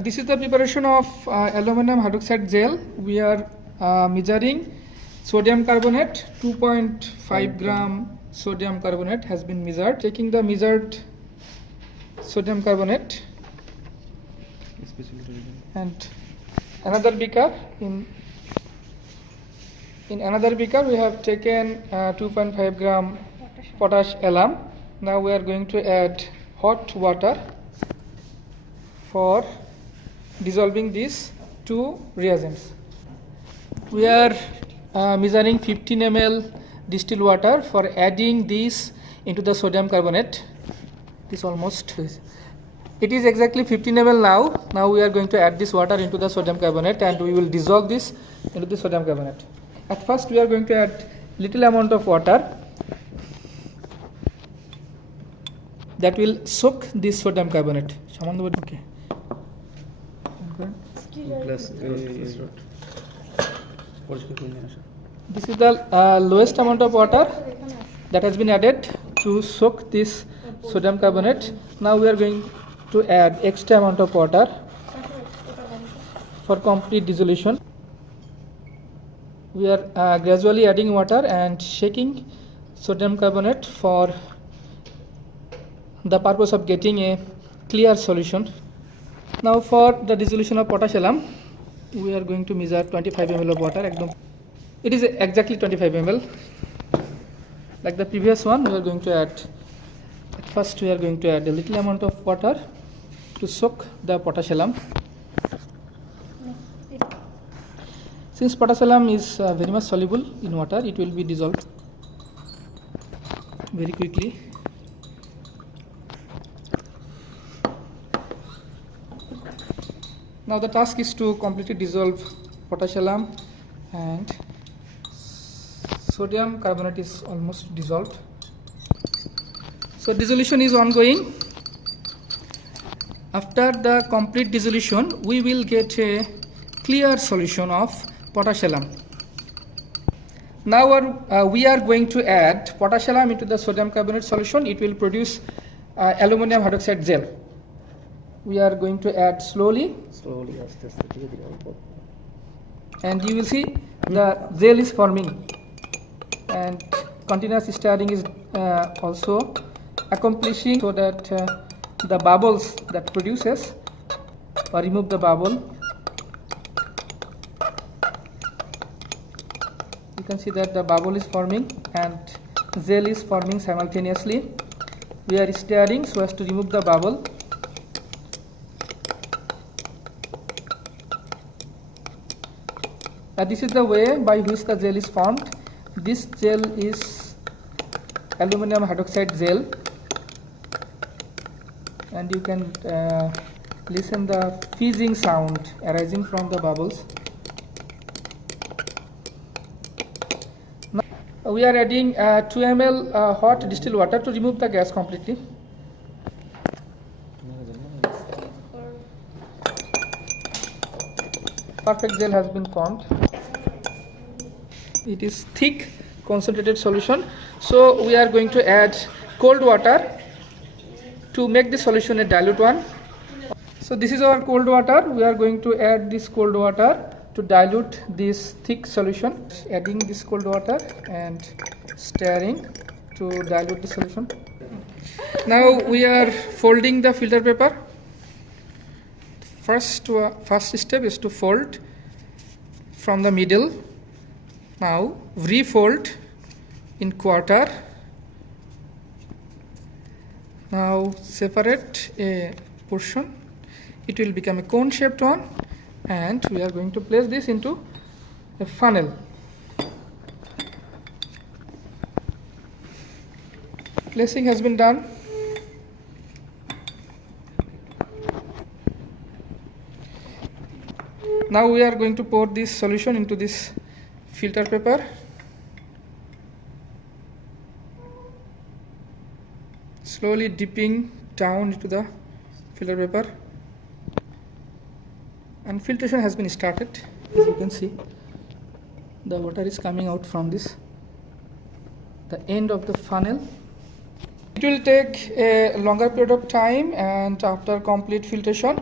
This is the preparation of aluminum hydroxide gel. We are measuring sodium carbonate. 2.5 gram sodium carbonate has been measured. Taking the measured sodium carbonate and another beaker. In another beaker we have taken 2.5 gram potash alum. Now we are going to add hot water for dissolving these two reagents. We are measuring 15 ml distilled water for adding this into the sodium carbonate. It is exactly 15 ml now. Now we are going to add this water into the sodium carbonate and we will dissolve this into the sodium carbonate. At first we are going to add little amount of water that will soak this sodium carbonate. Okay. This is the lowest amount of water that has been added to soak this sodium carbonate. Now we are going to add extra amount of water for complete dissolution. We are gradually adding water and shaking sodium carbonate for the purpose of getting a clear solution. Now for the dissolution of potash alum, we are going to measure 25 ml of water. It is exactly 25 ml. Like the previous one, we are going to add, at first we are going to add a little amount of water to soak the potash alum. Since potash alum is very much soluble in water, it will be dissolved very quickly. Now the task is to completely dissolve potash alum, and sodium carbonate is almost dissolved. So dissolution is ongoing. After the complete dissolution, we will get a clear solution of potash alum. Now we are going to add potash alum into the sodium carbonate solution. It will produce aluminum hydroxide gel. We are going to add slowly, and you will see the gel is forming, and continuous stirring is also accomplishing so that the bubbles that produces or remove the bubble. You can see that the bubble is forming and gel is forming simultaneously. We are stirring so as to remove the bubble. This is the way by which the gel is formed. This gel is aluminum hydroxide gel, and you can listen the fizzing sound arising from the bubbles. Now we are adding 2 ml hot distilled water to remove the gas completely. Perfect gel has been formed. It is thick concentrated solution, so we are going to add cold water to make the solution a dilute one. So this is our cold water. We are going to add this cold water to dilute this thick solution. Adding this cold water and stirring to dilute the solution. Now we are folding the filter paper. First step is to fold from the middle. Now refold in quarter. Now separate a portion. It will become a cone shaped one, and we are going to place this into a funnel. Placing has been done. Now we are going to pour this solution into this filter paper. Slowly dipping down into the filter paper, and filtration has been started. As you can see, the water is coming out from the end of the funnel. It will take a longer period of time, and after complete filtration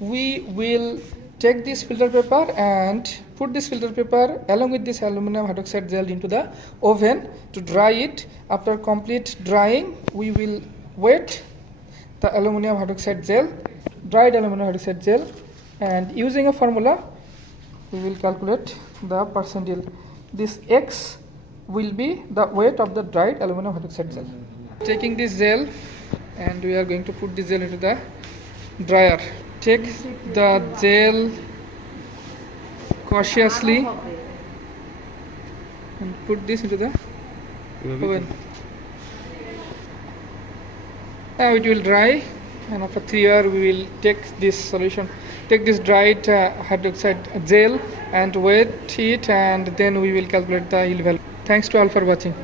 we will take this filter paper and put this filter paper along with this aluminum hydroxide gel into the oven to dry it. After complete drying, we will wet the aluminum hydroxide gel, dried aluminum hydroxide gel, and using a formula, we will calculate the percentile. This X will be the weight of the dried aluminum hydroxide gel. Taking this gel, and we are going to put this gel into the dryer. Take the gel cautiously and put this into the oven. Now it will dry, and after 3 hours we will take this solution, take this dried hydroxide gel and wet it, and then we will calculate the yield value. Thanks to all for watching.